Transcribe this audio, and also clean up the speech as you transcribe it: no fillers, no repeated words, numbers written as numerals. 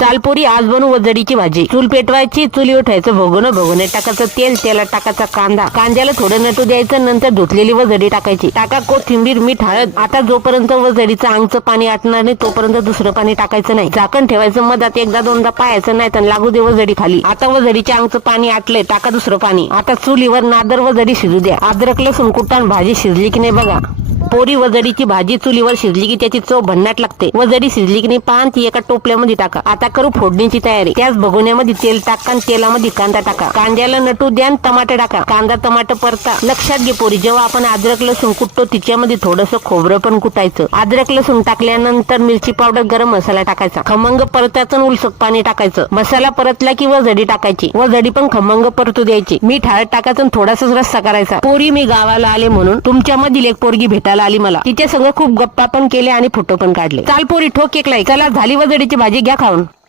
चालपोरी आज बनवू वजडीची भाजी। चूल पेटवायची, चुलीवर ठेवायचं भगोनं, भगोने टाकायचं तेल, तेलात टाकायचा कांदा, कांद्याला थोडं नटू द्यायचं, नंतर धुतलेली वजडी टाकायची, टाका कोथिंबीर, मीठ, हळद। आता जोपर्यंत वजडीचं अंगचं पाणी आटणार नाही तोपर्यंत दुसरं पाणी टाकायचं नाही। झाकण ठेवायचं, मधात एकदा दोनदा पाहायचं नाही तर लागू दे वजडी खाली। आता वजडीच्या अंगचं पाणी आटलंय, टाका दुसरं पाणी। आता चुलीवर नादर वजडी शिजू द्या। अद्रक लसूण कुटाण भाजी शिजली की नाही बघा। पोरी वजडीची भाजी चुलीवर शिजली की त्याची चव भन्नाट लागते। वजडी शिजली की नाही पान ती एका टोपल्यामध्ये टाका। आता करू फोडणीची तयारी। त्याच भगोन्यामध्ये तेल टाका, तेलामध्ये कांदा टाका, कांद्याला नटू द्या, टमाटे टाका, कांदा टमाटर परता। लक्षात घे पोरी, जेव्हा आपण अद्रक लसूण कुटतो तिच्यामध्ये थोडंसं खोबरं पण कुटायचं। अद्रक लसूण टाकल्यानंतर मिरची पावडर, गरम मसाला टाकायचा, खमंग परतायचं, उलसक पाणी टाकायचं। मसाला परतला की वजडी टाकायची, वजडी पण खमंग परतू द्यायची, मीठ हळद टाकायचं, थोडासाच रस्सा करायचा। पोरी मी गावाला आले म्हणून तुमच्यामधील एक पोरगी भेटायला आली मला, तिच्या संग खूप गप्पा पण केले आणि फोटो पण काढले। चाल पोरी ठोक एक लाईक। चला झाली वजडीची भाजी, घ्या खाऊन।